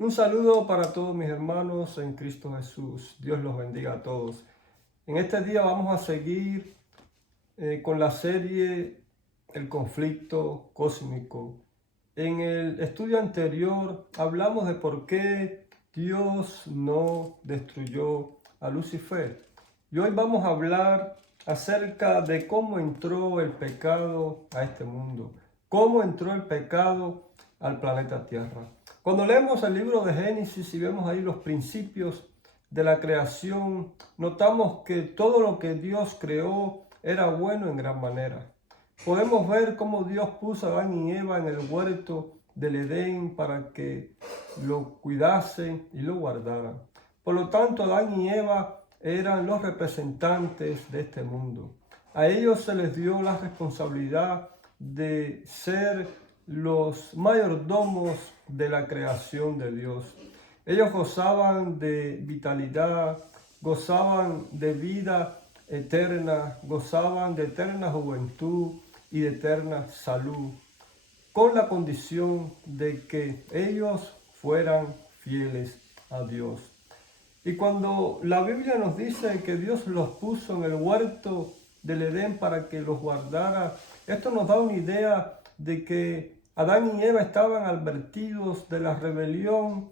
Un saludo para todos mis hermanos en Cristo Jesús. Dios los bendiga a todos. En este día vamos a seguir con la serie El conflicto cósmico. En el estudio anterior hablamos de por qué Dios no destruyó a Lucifer. Y hoy vamos a hablar acerca de cómo entró el pecado a este mundo. Cómo entró el pecado al planeta Tierra. Cuando leemos el libro de Génesis y vemos ahí los principios de la creación, notamos que todo lo que Dios creó era bueno en gran manera. Podemos ver cómo Dios puso a Adán y Eva en el huerto del Edén para que lo cuidasen y lo guardaran. Por lo tanto, Adán y Eva eran los representantes de este mundo. A ellos se les dio la responsabilidad de ser los mayordomos de la creación de Dios. Ellos gozaban de vitalidad, gozaban de vida eterna, gozaban de eterna juventud y de eterna salud, con la condición de que ellos fueran fieles a Dios. Y cuando la Biblia nos dice que Dios los puso en el huerto del Edén para que los guardara, esto nos da una idea de que Adán y Eva estaban advertidos de la rebelión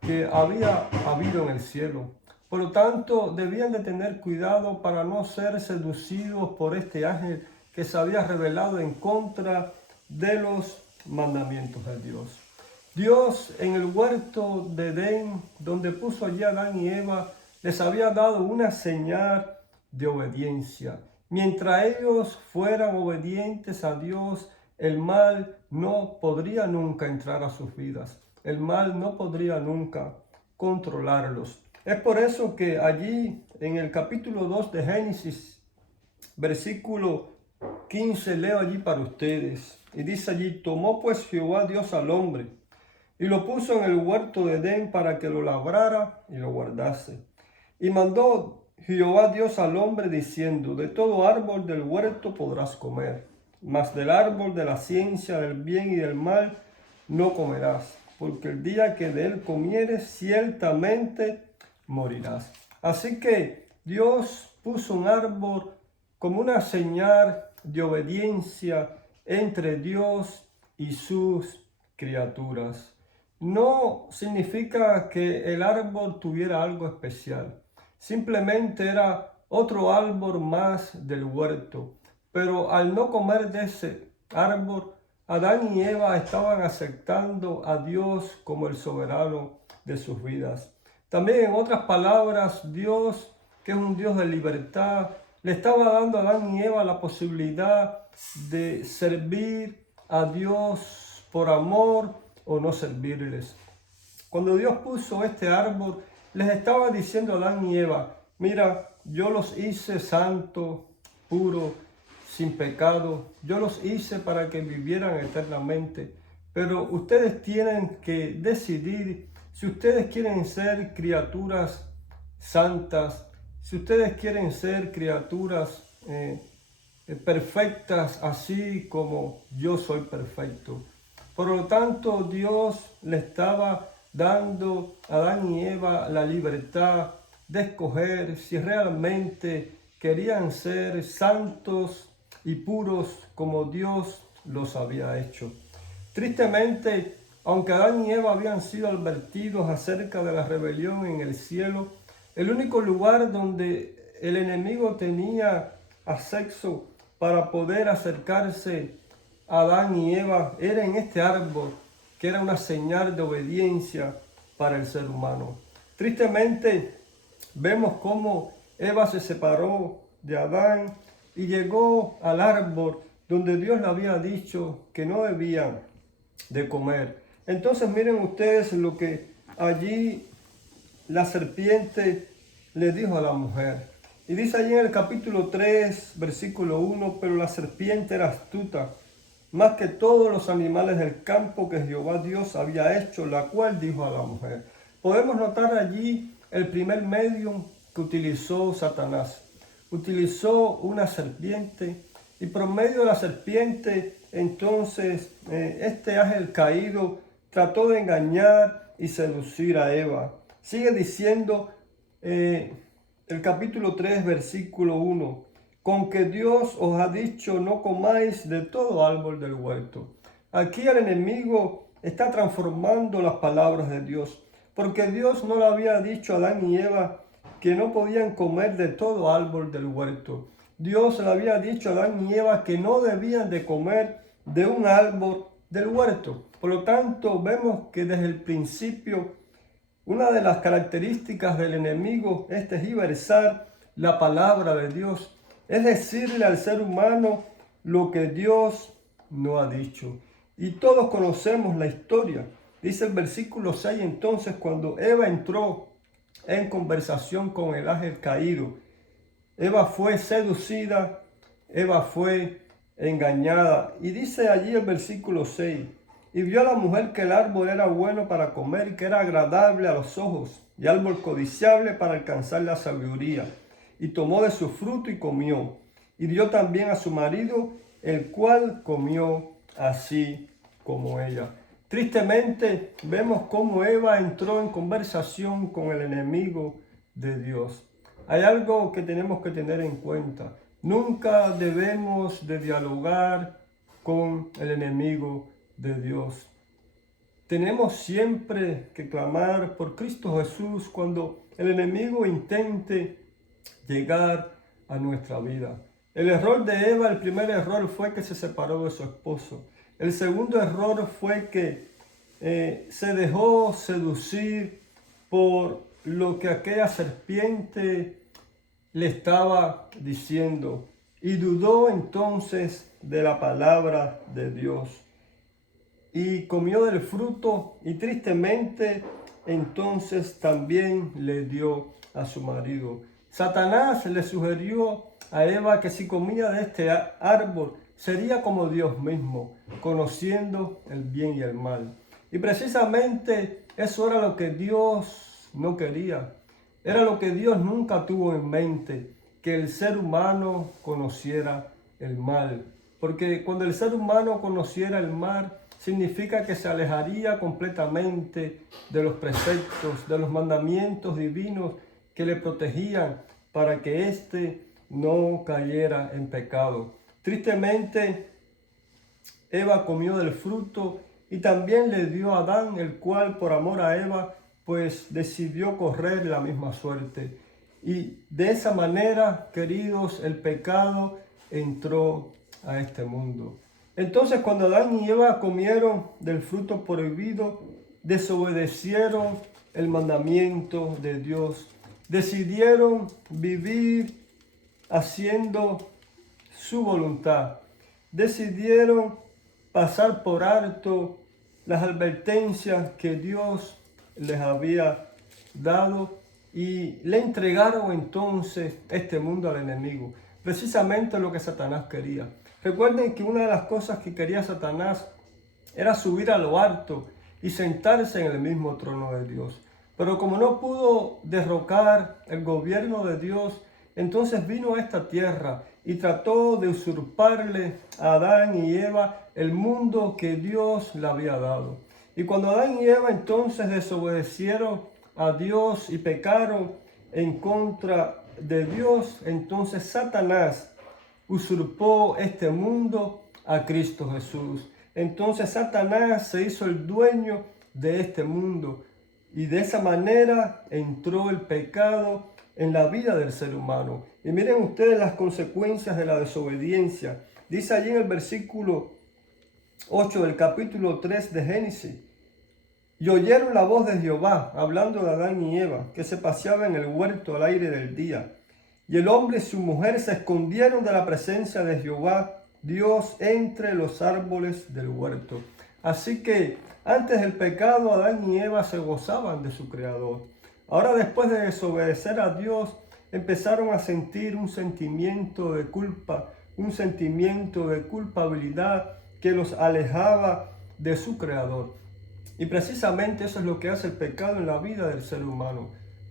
que había habido en el cielo. Por lo tanto, debían de tener cuidado para no ser seducidos por este ángel que se había rebelado en contra de los mandamientos de Dios. Dios en el huerto de Edén, donde puso allí a Adán y Eva, les había dado una señal de obediencia. Mientras ellos fueran obedientes a Dios, el mal no podría nunca entrar a sus vidas. El mal no podría nunca controlarlos. Es por eso que allí en el capítulo 2 de Génesis, versículo 15, leo allí para ustedes. Y dice allí: tomó pues Jehová Dios al hombre y lo puso en el huerto de Edén para que lo labrara y lo guardase. Y mandó Jehová Dios al hombre diciendo: de todo árbol del huerto podrás comer, mas del árbol de la ciencia del bien y del mal no comerás, porque el día que de él comieres ciertamente morirás. Así que Dios puso un árbol como una señal de obediencia entre Dios y sus criaturas. No significa que el árbol tuviera algo especial. Simplemente era otro árbol más del huerto. Pero al no comer de ese árbol, Adán y Eva estaban aceptando a Dios como el soberano de sus vidas. También, en otras palabras, Dios, que es un Dios de libertad, le estaba dando a Adán y Eva la posibilidad de servir a Dios por amor o no servirles. Cuando Dios puso este árbol, les estaba diciendo a Adán y Eva: mira, yo los hice santos, puros, sin pecado. Yo los hice para que vivieran eternamente. Pero ustedes tienen que decidir si ustedes quieren ser criaturas santas, si ustedes quieren ser criaturas perfectas, así como yo soy perfecto. Por lo tanto, Dios le estaba dando a Adán y Eva la libertad de escoger si realmente querían ser santos y puros como Dios los había hecho. Tristemente, aunque Adán y Eva habían sido advertidos acerca de la rebelión en el cielo, el único lugar donde el enemigo tenía acceso para poder acercarse a Adán y Eva era en este árbol, que era una señal de obediencia para el ser humano. Tristemente, vemos cómo Eva se separó de Adán y llegó al árbol donde Dios le había dicho que no debían de comer. Entonces miren ustedes lo que allí la serpiente le dijo a la mujer. Y dice allí en el capítulo 3, versículo 1, pero la serpiente era astuta, más que todos los animales del campo que Jehová Dios había hecho, la cual dijo a la mujer. Podemos notar allí el primer medio que utilizó Satanás. Utilizó una serpiente y por medio de la serpiente entonces este ángel caído trató de engañar y seducir a Eva. Sigue diciendo el capítulo 3, versículo 1, con que Dios os ha dicho no comáis de todo árbol del huerto. Aquí el enemigo está transformando las palabras de Dios, porque Dios no le había dicho a Adán y Eva que no podían comer de todo árbol del huerto. Dios le había dicho a Adán y Eva que no debían de comer de un árbol del huerto. Por lo tanto, vemos que desde el principio una de las características del enemigo es tergiversar la palabra de Dios, es decirle al ser humano lo que Dios no ha dicho. Y todos conocemos la historia. Dice el versículo 6, entonces cuando Eva entró en conversación con el ángel caído, Eva fue seducida, Eva fue engañada. Y dice allí el versículo 6, y vio a la mujer que el árbol era bueno para comer y que era agradable a los ojos, y árbol codiciable para alcanzar la sabiduría. Y tomó de su fruto y comió. Y dio también a su marido, el cual comió así como ella. Tristemente vemos cómo Eva entró en conversación con el enemigo de Dios. Hay algo que tenemos que tener en cuenta. Nunca debemos de dialogar con el enemigo de Dios. Tenemos siempre que clamar por Cristo Jesús cuando el enemigo intente llegar a nuestra vida. El error de Eva, el primer error fue que se separó de su esposo. El segundo error fue que se dejó seducir por lo que aquella serpiente le estaba diciendo y dudó entonces de la palabra de Dios y comió del fruto y tristemente entonces también le dio a su marido. Satanás le sugirió a Eva que si comía de este árbol sería como Dios mismo, conociendo el bien y el mal. Y precisamente eso era lo que Dios no quería. Era lo que Dios nunca tuvo en mente, que el ser humano conociera el mal. Porque cuando el ser humano conociera el mal, significa que se alejaría completamente de los preceptos, de los mandamientos divinos que le protegían para que éste no cayera en pecado. Tristemente, Eva comió del fruto y también le dio a Adán, el cual por amor a Eva, pues decidió correr la misma suerte. Y de esa manera, queridos, el pecado entró a este mundo. Entonces, cuando Adán y Eva comieron del fruto prohibido, desobedecieron el mandamiento de Dios. Decidieron vivir haciendo su voluntad. Decidieron pasar por alto las advertencias que Dios les había dado y le entregaron entonces este mundo al enemigo. Precisamente lo que Satanás quería. Recuerden que una de las cosas que quería Satanás era subir a lo alto y sentarse en el mismo trono de Dios. Pero como no pudo derrocar el gobierno de Dios, entonces vino a esta tierra y trató de usurparle a Adán y Eva el mundo que Dios le había dado. Y cuando Adán y Eva entonces desobedecieron a Dios y pecaron en contra de Dios, entonces Satanás usurpó este mundo a Cristo Jesús. Entonces Satanás se hizo el dueño de este mundo y de esa manera entró el pecado en la vida del ser humano. Y miren ustedes las consecuencias de la desobediencia. Dice allí en el versículo 8 del capítulo 3 de Génesis: y oyeron la voz de Jehová, hablando de Adán y Eva, que se paseaban en el huerto al aire del día. Y el hombre y su mujer se escondieron de la presencia de Jehová, Dios, entre los árboles del huerto. Así que antes del pecado, Adán y Eva se gozaban de su Creador. Ahora, después de desobedecer a Dios, empezaron a sentir un sentimiento de culpa, un sentimiento de culpabilidad que los alejaba de su Creador. Y precisamente eso es lo que hace el pecado en la vida del ser humano.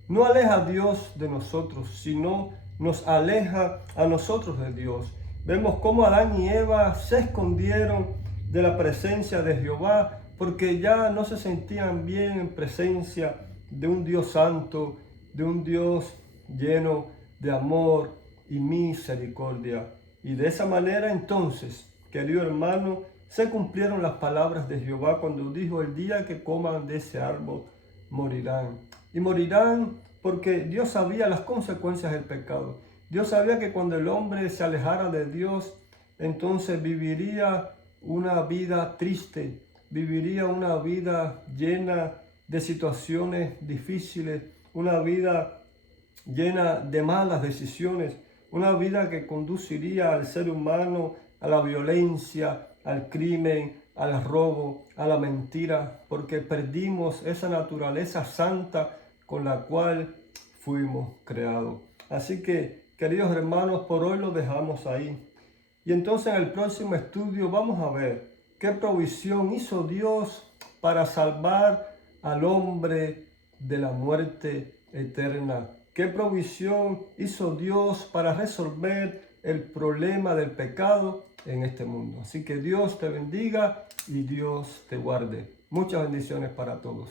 No aleja a Dios de nosotros, sino nos aleja a nosotros de Dios. Vemos cómo Adán y Eva se escondieron de la presencia de Jehová porque ya no se sentían bien en presencia de un Dios santo, de un Dios lleno de amor y misericordia. Y de esa manera entonces, querido hermano, se cumplieron las palabras de Jehová cuando dijo: el día que coman de ese árbol morirán. Y morirán porque Dios sabía las consecuencias del pecado. Dios sabía que cuando el hombre se alejara de Dios, entonces viviría una vida triste, viviría una vida llena de situaciones difíciles, una vida llena de malas decisiones, una vida que conduciría al ser humano a la violencia, al crimen, al robo, a la mentira, porque perdimos esa naturaleza santa con la cual fuimos creados. Así que, queridos hermanos, por hoy lo dejamos ahí. Y entonces en el próximo estudio vamos a ver qué provisión hizo Dios para salvar al hombre de la muerte eterna. ¿Qué provisión hizo Dios para resolver el problema del pecado en este mundo? Así que Dios te bendiga y Dios te guarde. Muchas bendiciones para todos.